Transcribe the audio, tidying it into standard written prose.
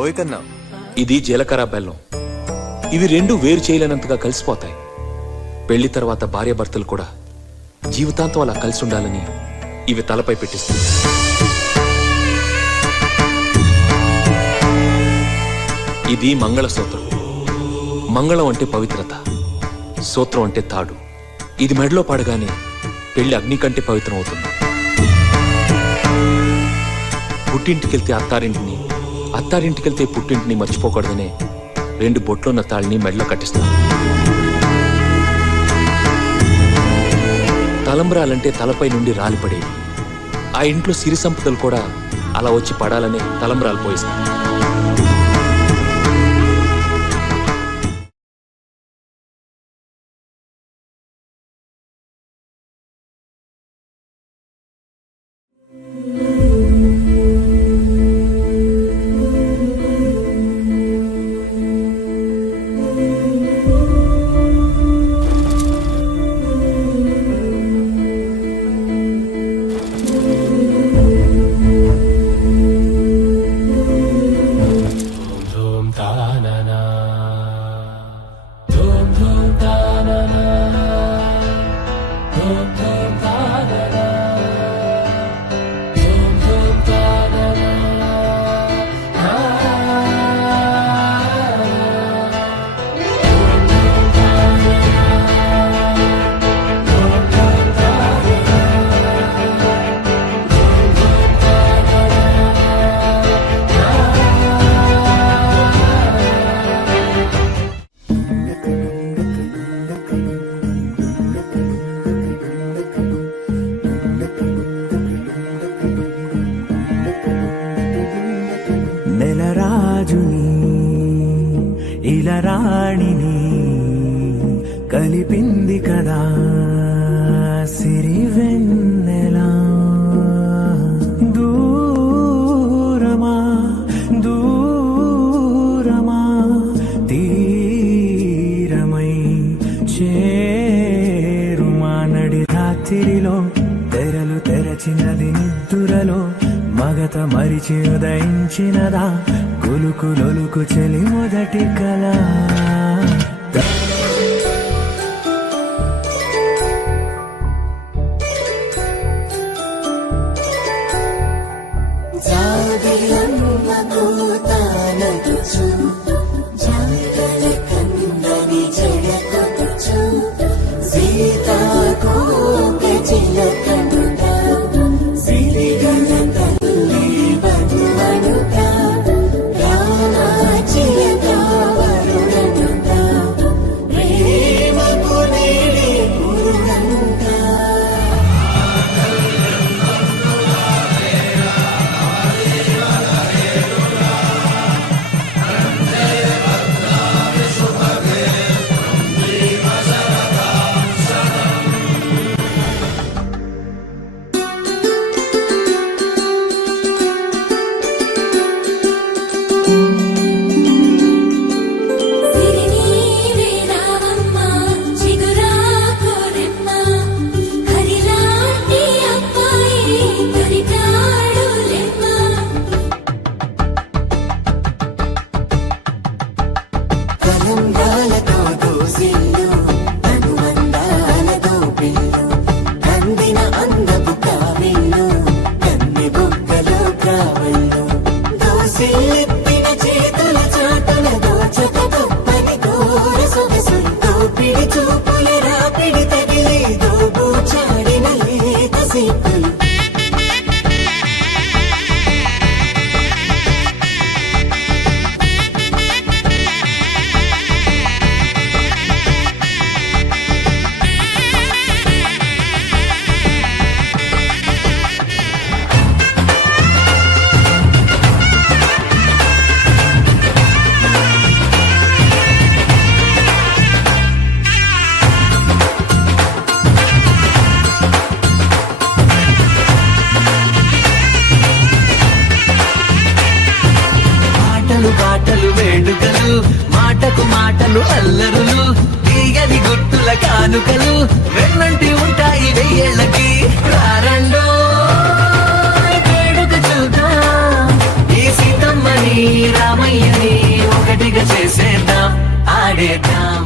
ఓయ్ ఇది జీలకర్ర బెల్లం. ఇవి రెండు వేరు చేయలేనంతగా కలిసిపోతాయి. పెళ్లి తర్వాత భార్యాభర్తలు కూడా జీవితాంతం అలా కలిసి ఉండాలని ఇవి తలపై పెట్టిస్తుంది. ఇది మంగళసూత్రం. మంగళం అంటే పవిత్రత, సూత్రం అంటే తాడు. ఇది మెడలో పడగానే పెళ్లి అగ్ని కంటే పవిత్రం అవుతుంది. పుట్టింటికెళ్తే అత్తారింటిని, అత్తారింటికెళ్తే పుట్టింటిని మర్చిపోకూడదనే 2 బొట్లున్న తాళిని మెడలో కట్టిస్తారు. తలంబ్రాలంటే తలపై నుండి రాలిపడేవి. ఆ ఇంట్లో సిరి సంపదలు కూడా అలా వచ్చి పడాలనే తలంబ్రాలు పోయిస్తారు. నెలరాజుని ఇలా రాణిని కలిపింది కదా సిరివెన్నెలా. దూరమా దూరమా తీరమై చేరుమా. నడి రాత్రిలో తెరలు తెరచినది నిద్దురలో మగత మరిచి ఉదయించినదా కొలుకు లొలుకు చెలి మొదటి కళ. మాటకు మాటలు అల్లరులు తీయని గుట్టుల కానుకలు వెన్నంటి ఉంటాయి వెయ్యేళ్ళకి. రారండో వేడుక చూద్దాం ఈ సీతమ్మని రామయ్య కలిసేద్దాం ఆడేద్దాం